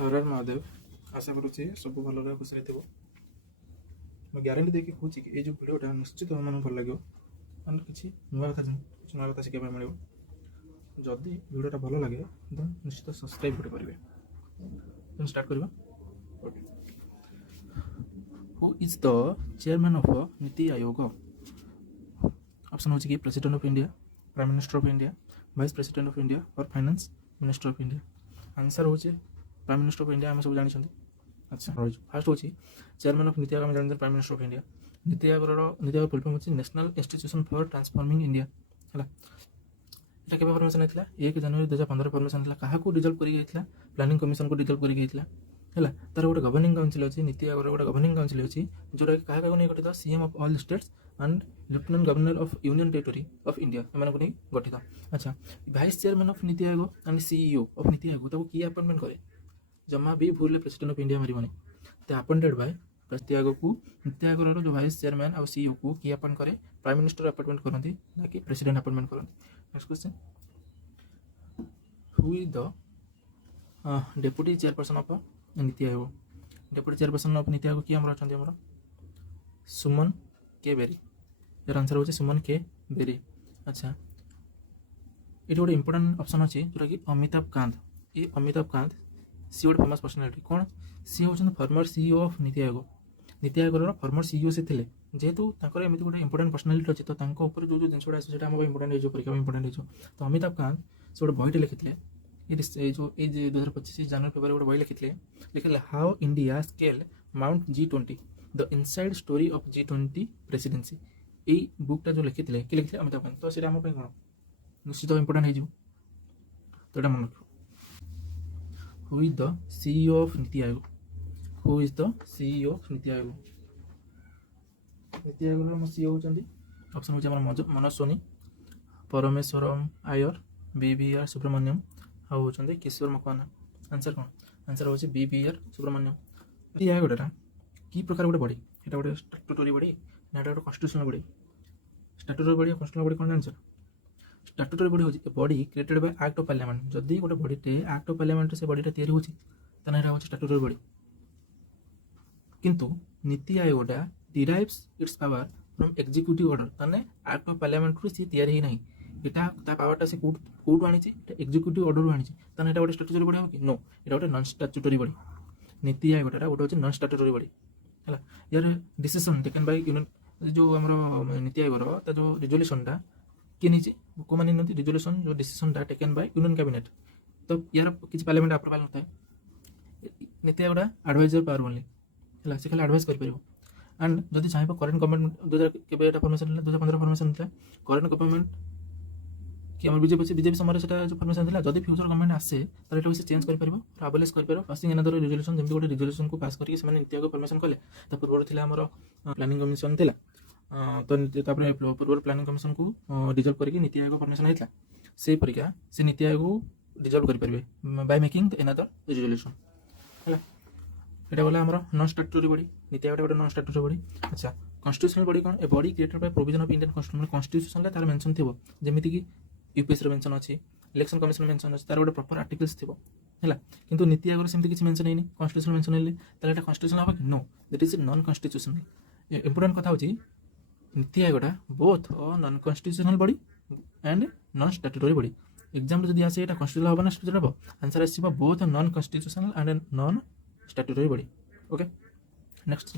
हर महादेव आशा करुच्ची सब भल खुशी थी मैं ग्यारंटी देखिए कहूँ कि ये जो भिडटा निश्चित मन भल लगे मैंने किसी नुआ कथा नुआ कथा शिखा मिले जदि भिडटा भल लगे तो निश्चित सब्सक्राइब गोटे करेंगे स्टार्ट करवा okay who is the chairman of NITI Aayog option हो president of India prime minister of India vice president of India और finance minister of India answer हो प्राइम मिनिस्टर ऑफ इंडिया आम सब जानते अच्छा रही फास्ट होची चेयरमैन ऑफ नीति आयोग जानते prime minister of India NITI Aayog full form होची national institution for transforming India है এটা কেবে ফর্মেশন হয়েছিল 1 জানুয়ারি 2015 ফর্মেশন হয়েছিল কাহাকু ডিজলভ করি গেছিল প্ল্যানিং কমিশন কু ডিজলভ করি গেছিল है तार गोटे गवर्निंग काउंसिल अच्छी नीति आयोग गोटे गवर्निंग काउंसिल अच्छी जोटा कि क्या नहीं गठित CM of all states and lieutenant governor of union territory of India एम नहीं गठित अच्छा वाइस चेयरमैन ऑफ नीति आयोग एंड सीईओ ऑफ नीति आयोग ताको किए अपॉइंटमेंट करे जमा भी भूल प्रेसिडेंट ऑफ इंडिया मारिबनी ते अपॉइंटेड बाय नीति आयोग को नीति आयोग जो वाइस चेयरमैन और सीईओ को किए अपॉइंट करे प्राइम मिनिस्टर अपॉइंटमेंट करती ना कि प्रेसिडेंट अपॉइंटमेंट करती next question who is the deputy chairperson of NITI आयोग डेप्यूटी चेयरपर्सन ऑफ नीति आयोग किए अच्छा सुमन के बेरी यार आंसर हो सुमन के बेरी अच्छा ये गोटे इंपोर्टाट ऑप्शन अच्छी जोटा कि अमिताभ कांत ये अमिताभ कांत सी गोटे फेमस पर्सनालीटी कौन सी होती फॉर्मर सीईओ ऑफ नीति आयोग फॉर्मर सीईओ से थे जेहेतु एमती गोटे इंपोर्टाट पर्सनालीटी अच्छी तो जो जो जिन गुड़ा आम इंपोर्टाट हो परीक्षा इंपोर्टाट हो तो अमिताभ कांत से गोटे बहीटे लिखी ये जो 2025 जनवरी फेब्रुआरी गोटे बही लिखिले how India scale mount G20 the inside story of G20 presidency यही बुकटा जो लिखी कि लिखिले अमिताभ कांत तो सीटा आम कौन निश्चित इंपोर्टाट हो तो ये मन रख who is the CEO of NITI आयोग who is the CEO of NITI आयोग सीईओ होती ऑप्शन हो मनोज सोनी परमेश्वरम आयर BVR सुब्रमण्यम आउ होती किशोर मकवाना आंसर कौन आंसर हो BVR सुब्रमण्यम नीति आयोगटा कि प्रकार गोटे बॉडी ये गोटे स्टैट्यूटरी बॉडी ना गोटे constitutional body statutory body constitutional body कौन जान स्टैट्यूटरी बॉडी होची body created by act of parliament जदि गोटे बॉडीटे एक्ट ऑफ पार्लियामेंट से बॉडीटा तैयारी होची तना एटा होची स्टैट्यूटरी बॉडी किंतु नीति आयोगटा derives its power from executive order ताने एक्ट ऑफ पार्लियामेंट रू सी तैयारी ही नहीं एटा ता पावरटा से कोड आनी एग्जीक्यूटिव ऑर्डर रू आनी ताने एटा गोटे स्टैट्यूटरी बॉडी हो कि नो एटा गोटे नॉन स्टैट्यूटरी बॉडी नीति आयोगटा गोटे होची नॉन स्टैट्यूटरी बॉडी है यार डिसीजन टेकन बाय यूनियन जो आमर नीति आयोग ता जो रिजोल्यूशनटा किए नहीं को मानी रिजोल्यूशन जो डिसीजनटा टेकन बाय यूनियन कैबिनेट तो यार किसी पार्लियामेंट अप्रूवल होता है नीति आयोगटा एडवाइजर पावर ओनली है से खाली एडवाइस कर एंड जदि चाहिए करेन्ट गवर्नमेंट 2000 फॉर्मेशन 2015 फॉर्मेशन था करेन्ट गवर्नमेंट कि आम बीजेपी समय से जो फॉर्मेशन था जदि फ्यूचर गवर्नमेंट आसे तो ये चेंज कर आबलिश कर पासिंग एनादर रिजोल्यूशन जमी गोटे रिजोल्यूशन को पास करके नीति आयोग फॉर्मेशन कले पूर्व थी आम प्लानिंग कमिशन थी तो पूर्व प्लानिंग कमिशन को डिजल्व करके नीति आयोग फॉर्मेशन होता से परीक्षा से नीति आयोग डिजल्व करेंगे बाय मेकिंग एनादर रिजोल्यूशन है এটা গলা আমার নন স্ট্যাটুটরি বডি নীতি আয়োগটা গোটে নন স্ট্যাটুটরি বডি আচ্ছা কনস্টিट्यूशनल बॉडी कौन a body created by provision of Indian constitution तार मेंशन थी जमीती कि यूपीएस मेंशन अच्छी इलेक्शन कमिशन मेंशन अच्छी तार गोटे प्रॉपर आर्टिकल्स थी है किंतु नीति आयोग सेमती किसी मेंशन नहीं कॉन्स्टिट्यूशन मेंशन हेल्ले ताले एटा कॉन्स्टिट्यूशनल हम कि no that is non constitutional important कथा होची नीति आयोगटा both non constitutional body and non statutory body exam जदि आसे एटा कॉन्स्टिट्यूशनल होबा ना स्टैट्यूटरी हो आंसर आसीबा both non constitutional and non statutory body okay next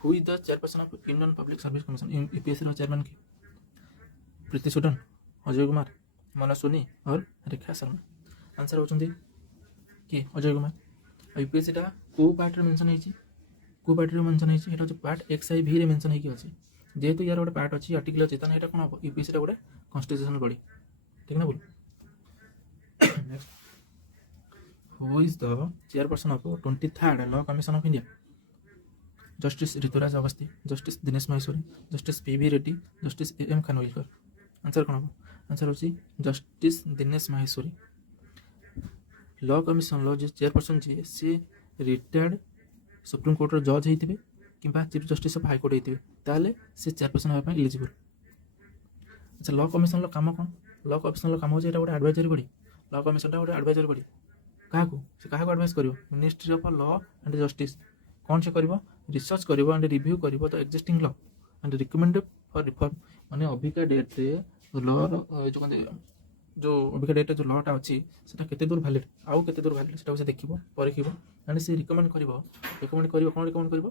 who is the chairperson of Indian public service commission UPSC रो chairman की प्रीति सूदन अजय कुमार मनोज सोनी और रेखा शर्मा आंसर होचंदी कि अजय कुमार यूपीएससी टा को पार्ट रे मेंशन होईची को पार्ट रे मेंशन होईची एटा जो पार्ट XIV रे मेंशन होई कि अछि जेहेतु यार गोटे पार्ट अछि आर्टिकल अछि तने एटा कोन हो यूपीएससी टा गोटे कॉन्स्टिट्यूशनल बॉडी ठीक ना बोल next who is the chairperson of 23rd law commission of India justice Rituraj Awasthi justice Dinesh Maheshwari justice PV Reddy justice AM Khanwilkar answer कौन हम आंसर हो justice Dinesh Maheshwari law commission law जो चेयरपर्सन जी सी रिटायर्ड सुप्रीम कोर्ट जज होते कि चीफ जस्टिस ऑफ हाईकोर्ट होते ताले से चेयरपर्सन होगा इलिजिबल अच्छा लॉ कमीशन काम कौन लॉ कमीशन काम हो गोटे एडवाइजरी बॉडी लॉ कमीशन गोटे एडवाइजरी बॉडी କାହାକୁ ସେ କାହାକୁ ଆଡ଼ଭାଇସ୍ କରିବ ministry of law and justice. କ'ଣ ସେ କରିବ ରିସର୍ଚ୍ଚ କରିବ ଆଣ୍ଡ ରିଭ୍ୟୁ କରିବ the existing law and recommend for reform. ମାନେ ଅବିକା ଡେଟ୍ରେ ଲର ଯେଉଁ ଅବିକା ଡେଟ୍ରେ ଯେଉଁ ଲଟା ଅଛି ସେଟା କେତେ ଦୂର ଭ୍ୟାଲିଡ୍ ଆଉ କେତେ ଦୂର ଭ୍ୟାଲିଡ୍ ସେଟାକୁ ସେ ଦେଖିବ ପରୀକ୍ଷିବ ଆଣ୍ଡ ସେ ରିକମେଣ୍ଡ କରିବ କ'ଣ ରିକମେଣ୍ଡ କରିବ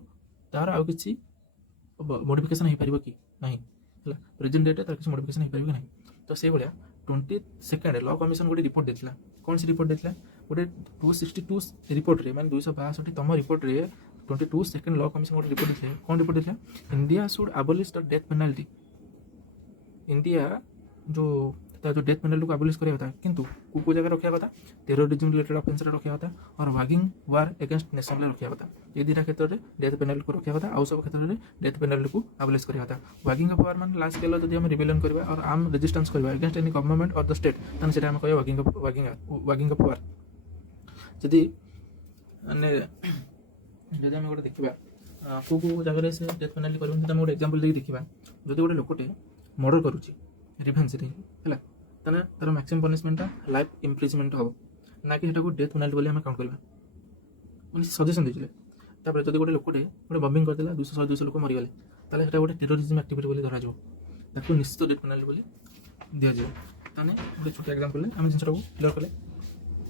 ତାର ଆଉ କିଛି ମଡ଼ିଫିକେସନ୍ ହେଇପାରିବ କି ନାହିଁ ହେଲା। ପ୍ରେଜେଣ୍ଟ ଡେଟ୍ରେ ତାର କିଛି ମଡ଼ିଫିକେସନ୍ ହେଇପାରିବ କି ନାହିଁ। ତ ସେଇଭଳିଆ 22 ଲ କମିଶନ ଗୋଟେ ରିପୋର୍ଟ ଦେଇଥିଲା। କ'ଣ ସେ ରିପୋର୍ଟ ଦେଇଥିଲା ଗୋଟେ 262 ରିପୋର୍ଟରେ ମାନେ 262ତମ ରିପୋର୍ଟରେ 22 ଲ କମିଶନ ଗୋଟେ ରିପୋର୍ଟ ଦେଇଥିଲେ। କ'ଣ ରିପୋର୍ଟ ଦେଇଥିଲା India should abolish the death penalty. India ଯେଉଁ ଡେଥ୍ ପେନାଲ୍ଟିକୁ ଆବଲିଶ କରିବା କଥା କିନ୍ତୁ କେଉଁ ଜାଗାରେ ରଖିବା କଥା ଟେରୋରିଜିମ୍ ରିଲେଟେଡ୍ ଅଫେନ୍ସରେ ରଖିବା କଥା और वागिंग वार एगेंस्ट नेशनल रखा था। ये दुटा क्षेत्र में डेथ पेनाल्टी को रखा था आउ सब क्षेत्र में डेथ पेनाल्टी को आबलिश करा था। वागिंग ऑफ वार मान लार्ज स्केल जब हम रिबेलियन करवा और आर्म रेजिस्टेंस करवा एगेंस्ट एनी गवर्नमेंट और द स्टेट ताने सेटा हम कहया वागिंग ऑफ वार। जदि माने जदि हम गोटे देखिबा को जगह से डेथ पेनाल्टी करबन हम गोटे एग्जांपल देख देखिबा जदि गोटे लोकटे मर्डर करूची रिवेंज रे हैला ताने तार मैक्सिमम पनिशमेंट लाइफ इम्प्रिजमेंट हो ना कि सेटा को डेथ पेनाल्टी बोली हम काउंट करबा ମାନେ ସଜେସନ୍ ଦେଇଥିଲେ। ତାପରେ ଯଦି ଗୋଟେ ଲୋକଟେ ଗୋଟେ ବମ୍ବିଂ କରିଦେଲା 200 ଲୋକ ମରିଗଲେ ତାହେଲେ ସେଟା ଗୋଟେ ଟେରୋରିଜିମ୍ ଆକ୍ଟିଭିଟି ବୋଲି ଧରାଯିବ ତାକୁ ନିଶ୍ଚିତ ଡେଥ୍ ପେନାଲ୍ଟି ବୋଲି ଦିଆଯିବ। ତାହେଲେ ଗୋଟେ ଛୋଟ ଏକ୍ଜାମ୍ପଲ୍ରେ ଆମେ ଜିନିଷଟାକୁ କ୍ଲିୟର କଲେ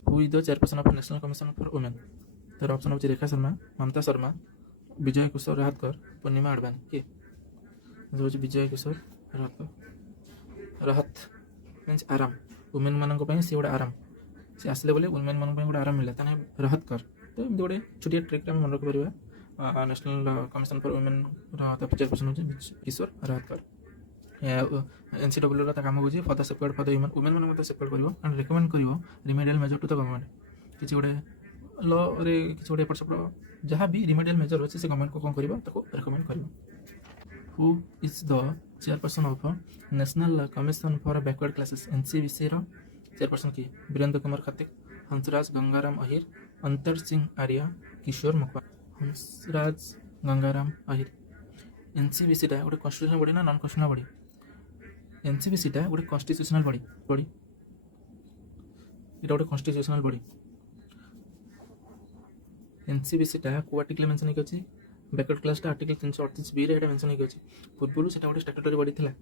ହୁ is the chairperson of national commission for women. ତାର ଅପସନ୍ ହେଉଛି ରେଖା ଶର୍ମା, ମମତା ଶର୍ମା, ବିଜୟ କିଶୋର ରାହାତକର, ପୂର୍ଣ୍ଣିମା ଆଡ଼ବାନୀ। କିଏ ହେଉଛି ବିଜୟ କିଶୋର ରାହତ ମିନ୍ସ ଆରାମ ଓମେନ୍ ମାନଙ୍କ ପାଇଁ ସେ ଗୋଟେ ଆରାମ ସେ ଆସିଲେ ବୋଲି ଓମେନ୍ ମାନଙ୍କ ପାଇଁ ଗୋଟେ ଆରାମ ମିଳିଲା ତାହେଲେ ରାହତକର। ତ ଏମିତି ଗୋଟେ ଛୋଟିଆ ଟ୍ରିକ୍ରେ ଆମେ ମନେ ରଖିପାରିବା। National commission for women chairperson ହେଉଛି କିଶୋର ରାହତକର। NCWର ତା କାମ ହେଉଛି for the safeguard for the women ମାନଙ୍କୁ ମଧ୍ୟ ସେଫଗାର୍ଡ କରିବ ଆଣ୍ଡ ରେକମେଣ୍ଡ କରିବ remedial major to the government. କିଛି ଗୋଟେ ଲରେ କିଛି ଗୋଟେ ଏପଟ ସେପଟ ଯାହା ବି ରିମେଡିଆଲ୍ ମେଜର ଅଛି ସେ ଗଭର୍ଣ୍ଣମେଣ୍ଟକୁ କ'ଣ କରିବ ତାକୁ ରେକମେଣ୍ଡ କରିବ। Who is the chairperson of national commission for backward classes NCBCର चेयरपर्सन किए वीरेंद्र कुमार खत्ते, हंसराज गंगाराम अहिर, अंतर सिंह आर्या, किशोर मकवाना। हंसराज गंगाराम अहिर एनसीबीसीटा गोटे कन्स्टिट्यूशनल बॉडी ना नॉन कन्स्टिट्यूशनल बॉडी एनसीबीसीटा गोटे कन्स्टिट्यूशनल बॉडी এটা গোटे कन्स्टिट्यूशनल बॉडी एनसीबीसीटा को आर्टिकल मेंशन होके अछि बैकवर्ड क्लासटा आर्टिकल 338 रे एटा मेंशन होके अछि पूर्वरु सेटा गोटे स्टैट्यूटरी बॉडी थिला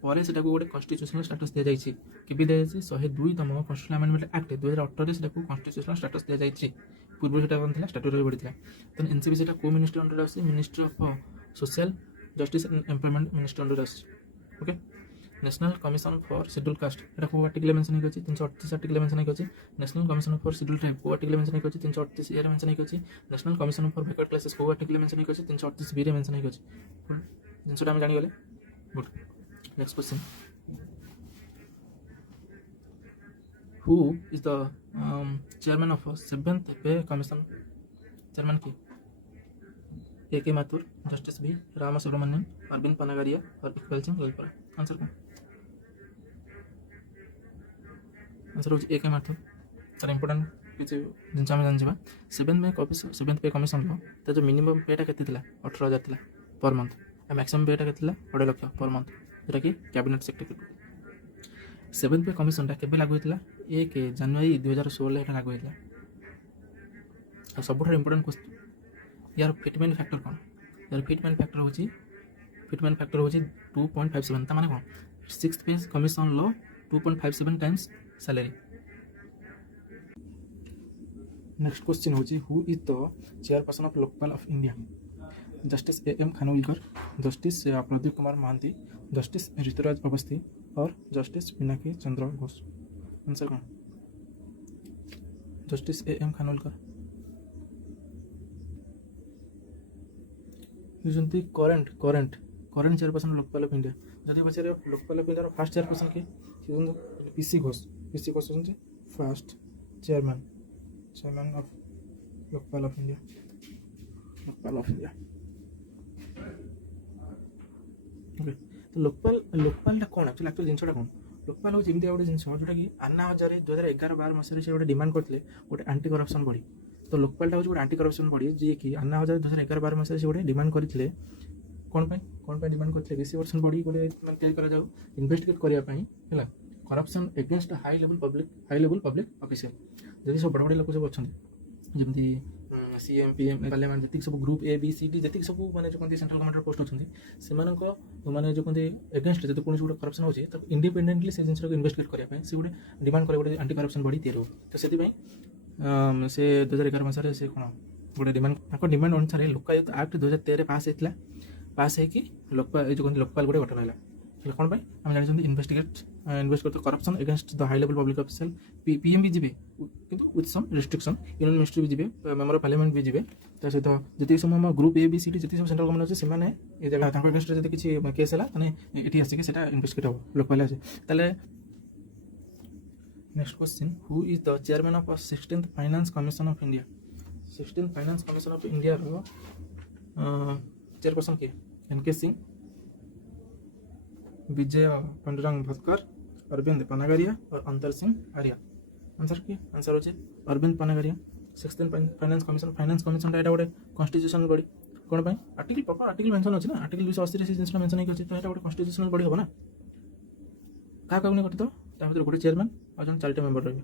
ପରେ ସେଟାକୁ ଗୋଟେ କନଷ୍ଟିଟ୍ୟୁସନାଲ ଷ୍ଟାଟସ୍ ଦିଆଯାଇଛି। କେବେ ଦିଆଯାଇଛି 102ତମ କନଷ୍ଟିଟ୍ୟୁସନାଲ ଆମେଣ୍ଡମେଣ୍ଟ ଆକ୍ଟ 2018ରେ ସେଟାକୁ କନଷ୍ଟିଟ୍ୟୁସନାଲ ଷ୍ଟାଟସ୍ ଦିଆଯାଇଛି। ପୂର୍ବରୁ ସେଟା କ'ଣ ଥିଲା ଷ୍ଟାଟ୍ୟୁଟରୀ ବଡି ଥିଲା। ତେଣୁ ଏନସିବି ସେଟା କୋଉ ମିନିଷ୍ଟ୍ରି ଅଣ୍ଡରରେ ଆସୁଛି ministry of social justice and employment ministry ଅଣ୍ଡରରେ ଆସୁଛି। Okay national commission for schedule caste ଏଟା କୋଉ ଆର୍ଟିକଲ ମେନ୍ସନ୍ ହେଇକି ଅଛି 338 ଆର୍ଟିକଲ ମେନ୍ସନ୍ ହେଇକି ଅଛି। National commission for schedule tribe କୋଉ ଆର୍ଟିକଲ ମେନ୍ସନ୍ ହେଇକି ଅଛି 338 ଏ ରେ ମେନ୍ସନ୍ ହେଇକି ଅଛି। ନ୍ୟାସନାଲ କମିଶନ ଫର୍ ବ୍ୟାକୱାର୍ଡ କ୍ଲାसेस କୋଉ ଆର୍ଟିକଲ ମେନ୍ସନ୍ ହେଇକି ଅଛି 338 ବି ରେ ମେନ୍ସନ୍ ହେଇକି ଅଛି। ଜିନିଷଟା ଆମେ ଜାଣିଗଲେ good. Next question Who is the chairman of 7th Pay Commission? Chairman की A.K. Mathur, Justice B. Rama Subramanian, Arvind Panagaria और इकबाल सिंह ललितपुरा। आंसर कौन? आंसर होची A.K. Mathur। तार इंपोर्टेंट किसी जिनसे आम जान 7th पे कमिशन रो तो जो मिनिमम पेटा केते थिला 18,000 थिला पर मंथ और मैक्सिमम पेटा केते थिला 1.5 लाख पर मंथ जेटा कि कैबिनेट सेक्रेटरी। 7th पे कमिशन केबे लागू होता 1 जनवरी 2016 एटा लागू होता। सब इंपोर्टेंट क्वेश्चन यार फिटमेंट फैक्टर कौन यार फिटमेंट फैक्टर होची 2.57 ता माने कौन 6th पे कमिशन लो 2.57 टाइम्स सैलरी। नेक्स्ट क्वेश्चन होची who is the chairperson of Lokpal of India? Justice A.M. Khanwilkar, justice Pradeep Kumar Mohanty, justice Rituraj Awasthi और जस्टिस पिनाकी चंद्र घोष। आंसर कौन? Justice A.M. Khanwilkar current chairperson Lokpal of India. जदि पचारे Lokpal of India first chairperson किए PC Ghose first chairman of Lokpal of India. Okay तो लोकपालटा कौन actually जिनसा कौन लोकपाल हूँ एमती गोटे जिन जोटा कि अन्ना हजारे 2011-12 मसीह से गोटे डिमांड करते गोटे आंटी करप्शन बॉडी। तो लोकपालटा हूँ गोटे आंटी करप्शन बॉडी जी कि अन्ना हजारे 2011-12 मसीह से गोटे डिमांड करते कौन डिमांड करते रिसी वर्सन बॉडी गोटे तैयारी करा जाऊ इन्वेस्टिगेट करने है corruption against high level public official. ଯଦି ସବୁ ବଡ଼ ବଡ଼ ଲୋକ ସବୁ ଅଛନ୍ତି ଯେମିତି CM PM ପାର୍ଲାମେଣ୍ଟ ଯେତିକି ସବୁ group A B C D ଯେତିକି ସବୁ ମାନେ ଯେଉଁ କହନ୍ତି ସେଣ୍ଟ୍ରାଲ୍ ଗଭର୍ଣ୍ଣମେଣ୍ଟର ପୋଷ୍ଟ ଅଛନ୍ତି ସେମାନଙ୍କ ମାନେ ଯେଉଁ କହନ୍ତି ଏଗେନ୍ଷ୍ଟ ଯଦି କୌଣସି ଗୋଟେ କରପ୍ସନ୍ ହେଉଛି ତାକୁ ଇଣ୍ଡିପେଣ୍ଡେଣ୍ଟଲି ସେ ଜିନିଷଟାକୁ ଇନଭେଷ୍ଟିଗେଟ୍ କରିବା ପାଇଁ ସେ ଗୋଟେ ଡିମାଣ୍ଡ କରେ ଗୋଟେ ଆଣ୍ଟି କରପ୍ସନ୍ ବଡ଼ି ତିଆରି ହେବ। ତ ସେଥିପାଇଁ ସେ 2011 ମସିହାରେ ସେ କ'ଣ ଗୋଟେ ତାଙ୍କ ଡିମାଣ୍ଡ ଅନୁସାରେ ଲୋକାୟୁକ୍ତ ଆକ୍ଟ 2013 ପାସ୍ ହେଇଥିଲା। ପାସ୍ ହେଇକି ଏ ଯେଉଁ କହନ୍ତି ଲୋକପାଲ ଗୋଟେ ଗଠନ ହେଲା। ହେଲେ କ'ଣ ପାଇଁ ଆମେ ଜାଣିଛନ୍ତି invest corruption against the high level public official. PM ବି ଯିବେ କିନ୍ତୁ with some restriction. Union ministry ବି ଯିବେ, ମେମ୍ବର ଅଫ୍ ପାର୍ଲାମେଣ୍ଟ ବି ଯିବେ। ତା ସହିତ ଯେତିକି ସବୁ ଆମ group A B C D ଯେତିକି ସବୁ ସେଣ୍ଟ୍ରାଲ୍ ଗଭର୍ଣ୍ଣମେଣ୍ଟ ଅଛି ସେମାନେ ଏ ଜାଗା ତାଙ୍କ ଏଗେନ୍ଷ୍ଟରେ ଯଦି କିଛି କେସ୍ ହେଲା ତାହେଲେ ଏଠି ଆସିକି ସେଇଟା ଇନଭେଷ୍ଟିଗେଟ୍ ହେବ ଲୋକପାଲ ଅଛି। ତାହେଲେ next question, who is the chairman of 16th finance commission of India? 16th finance commission of ଇଣ୍ଡିଆର ଚେୟାରପର୍ସନ୍ କିଏ? NK ସିଂ, विजय पांडुरंग भटकर, अरविंद पनागरिया और अंतर सिंह आर्या। आंसर किए? आंसर हो अरविंद पनागरिया। 16th फाइनान्स कमिशन एटा गोटे कन्स्टिट्यूशनल बॉडी। कौन पाई? आर्टिकल प्रॉपर आर्टिकल मेंशन अछि ना, आर्टिकल 280 रे जिंस मेंशन होई अछि तो एटा गोटे कन्स्टिट्यूशनल बॉडी हो ना। का काउने करतो ता भीतर गोटे चेयरमैन और जन 4टा मेंबर रहबे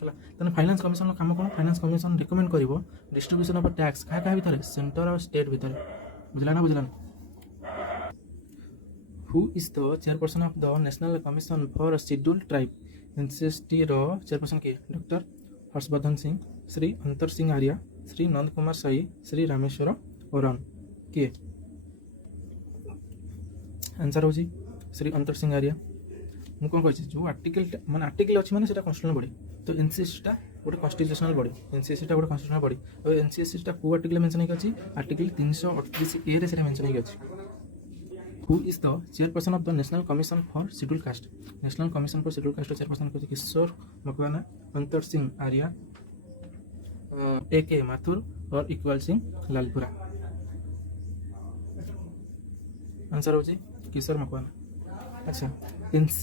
हला। तने फाइनान्स कमिशन काम कोन? फाइनान्स कमिशन रिकमेंड करिवो डिस्ट्रीब्यूशन ऑफ टैक्स का भीतर सेंटर और स्टेट भीतर। बुझला ना? Who is the chairperson of the National Commission for Scheduled Tribe? NCST रो चेयरपर्सन किए? डॉक्टर हर्षवर्धन सिंह, श्री अंतर सिंह आर्या, श्री नंद कुमार साई, श्री रामेश्वर ओरान। किए? आंसर हो श्री अंतर सिंह आर्या। ମୁଁ କ'ଣ କହିଛି ଯେଉଁ ଆର୍ଟିକଲ ଅଛି ମାନେ ସେଇଟା କନଷ୍ଟିଟ୍ୟୁସନାଲ ବଡି। ତ NCSCଟା ଗୋଟେ କନଷ୍ଟିଟ୍ୟୁସନାଲ ବଡି। NCSCଟା ଗୋଟେ କନଷ୍ଟିଟ୍ୟୁସନାଲ ବଡି। ଆଉ NCSCଟା କୋଉ ଆର୍ଟିକଲ ମେନସନ୍ ହେଇକି ଅଛି? ଆର୍ଟିକଲ 338A ରେ ସେଇଟା ମେନସନ୍ ହେଇକି ଅଛି। Who is the chairperson of the National Commission for Scheduled Caste? National Commission for Scheduled Caste chairperson को किशोर मकवाना, अंतर सिंह आर्या, AK माथुर और इकबाल सिंह लालपुरा। आंसर हो किशोर मकवाना। अच्छा, NC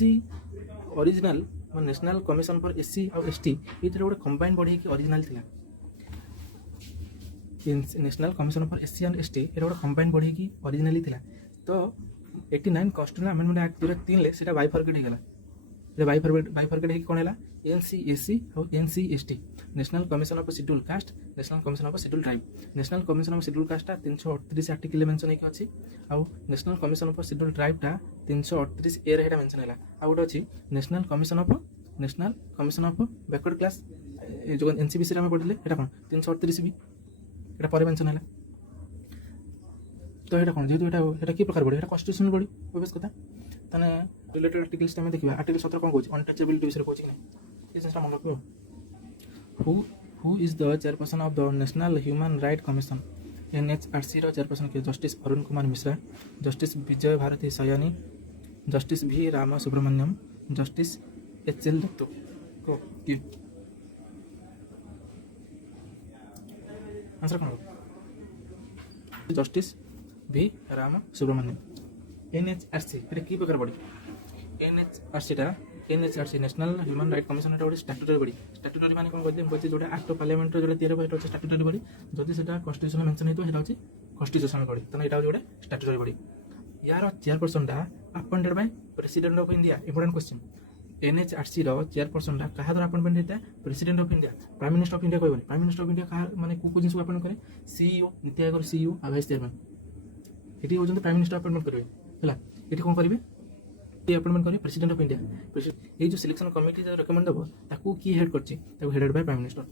original national commission for SC और ST ये गोटे कंबाइंड बॉडी की ओरिजिनल थिला। National commission for SC and ST ये गोटे कंबाइंड बॉडी की ओरिजिनली थिला। तो 89 कॉन्स्टिट्यूशनल अमेंडमेंट एक्ट 2003 ले सेटा बाइफर्केट हेगला। बाइफर्केट हेकी कोन हैला? NCSC और NCST, national commission of schedule caste, national commission of schedule tribe. National commission of schedule caste 338 article mention हेकी अछि और national commission of schedule tribe 338A रे हेटा मेंशन हैला। आ गोटे अछि national commission of backward class जो NCBC रे हम पढिले हेटा कोन 338B एटा परे मेंशन हैला। तो ये कौन जेहतु ये कि प्रकार बॉडी? कन्स्टिट्यूशनल बॉडी ओबवियस कथा। ताने रिलेटेड आर्टिकल्स में देखिए आर्टिकल 17 कौन कहूँ अनटचेबिलिटी विषय कहूँ कि नहीं ये जिनिस मन रखियो। Who is the chairperson of the national human right commission? NHRC रो चेयरपर्सन के justice Arun Kumar Mishra, justice Vijay Bharti Sayani, justice V Ram Subramaniam, justice HL Dattu को कि आंसर कौन? Justice V Ram Subramaniam. NHRC এটা কি প্রকার body? NHRC national human right commission এটা ଗୋଟେ স্ট্যাটুটরি বডি। স্ট্যাটুটরি মানে কোন কইতে কইতে जोटा एक्ट ऑफ पार्लियामेंट रो जोटा 13 এটা হচ্ছে স্ট্যাটুটরি বডি। যদি সেটা কনস্টিটিউশন মেনশন হইতো সেটা হচ্ছে কনস্টিটিউশনাল বডি। তাহলে এটা হচ্ছে ଗୋଟେ স্ট্যাটুটরি বডি। ইয়ার চেয়ারপারসনটা appointed by president of India. Important question, NHRC रो चेयरपारसनटा काहा द्वारा अपॉइंटमेंट हेता? President of India. Prime minister of India कहबनी। प्राइम मिनिस्टर ऑफ इंडिया काहा माने को जिंस अपॉइंट करे? CEO, नीति आयोग CEO आ वाइस चेयरमैन। एटी होजन प्राइम मिनिस्टर अपॉइंटमेंट करबे हला। एटी कोन करबे? ये अपॉइंटमेंट करे प्रेसिडेंट ऑफ इंडिया। ये जो सिलेक्शन कमिटी जो रिकमेंड दबो ताकू की हेड करछि? ताकू हेडेड बाय प्राइम मिनिस्टर।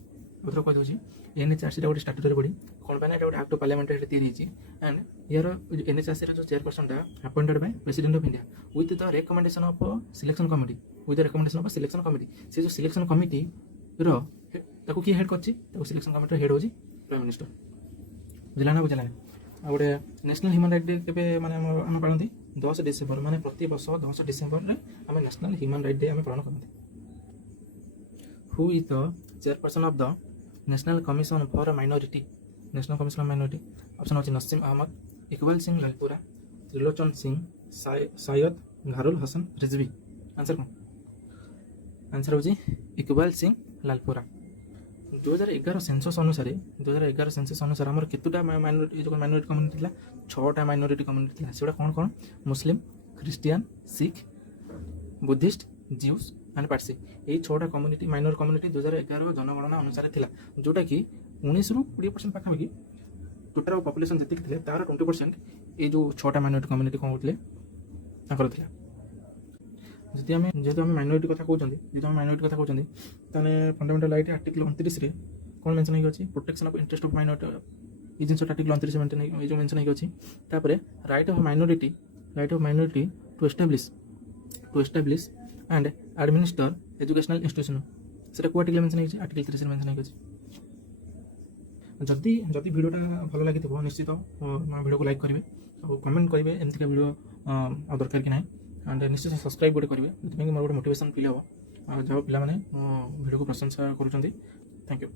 उधर कह दोछि NHRC टा गोटे स्टैट्यूटरी बॉडी। कोन बाय एटा गोटे एक्ट ऑफ पार्लियामेंट रे तैयारी छि एंड यार NHRC रे जो चेयरपर्सन टा appointed by president of India with the recommendation of selection committee. से जो सिलेक्शन कमिटी रो ताकू की हेड करछि? ताकू सिलेक्शन कमिटी हेड होछि प्राइम मिनिस्टर। बुझला ना? गोटे नेशनल ह्यूमन राइट डे के माने आम पालती 10 डिसेम्बर माने प्रति वर्ष 10 डिसेम्बर में आम नेशनल ह्यूमन राइट डे आम पालन करते। Who is the chairperson of the national commission for minority? National commission of minority option होची नसीम अहमद, इकबाल सिंह लालपुरा, त्रिलोचन सिंह, सैयद घारुल हसन रिजवी। आंसर कौन? आंसर होची इकबाल सिंह लालपुरा। 2011 सेंसस अनुसार आमर केतुटा माइनॉरिटी जो माइनॉरिटी कम्युनिटी थिला? 6टा माइनॉरिटी कम्युनिटी थिला। सेटा कोन Muslim, Christian, Sikh, Buddhist, Jews and Parsi यही 6टा कम्युनिटी माइनर कम्युनिटी 2011 जनगणना अनुसार थिला जोटा कि 19 रु 20% पाखापाखि टोटाल पॉपुलेशन जी थे तार 20% ये जो 6टा माइनॉरिटी कम्युनिटी कौन होते जदि आम जेहतु आम माइनॉरिटी कथा कहते जेहतु आम माइनॉरिटी कथा कहते फंडामेंटल राइट आर्टिकल 29 कौन मेंशन होगी protection of interest of minority ये जिन आर्टिकल 29 मेंटेन जो मेंशन होगी right of minority to establish and administer educational institution से आर्टिकल मेंशन होगी आर्टिकल 30 मेंशन होगी जदि जदि भिडियोटा भल लगी निश्चित भिडियो को लाइक करेंगे और कमेंट करेंगे एमती भिडियो दरकार कि ना एंड निश्चित सब्सक्राइब गोटे करेंगे जो मोर गोटे मोटिवेशन फील हम जब पे भिडियो को प्रशंसा करुँच थैंक यू।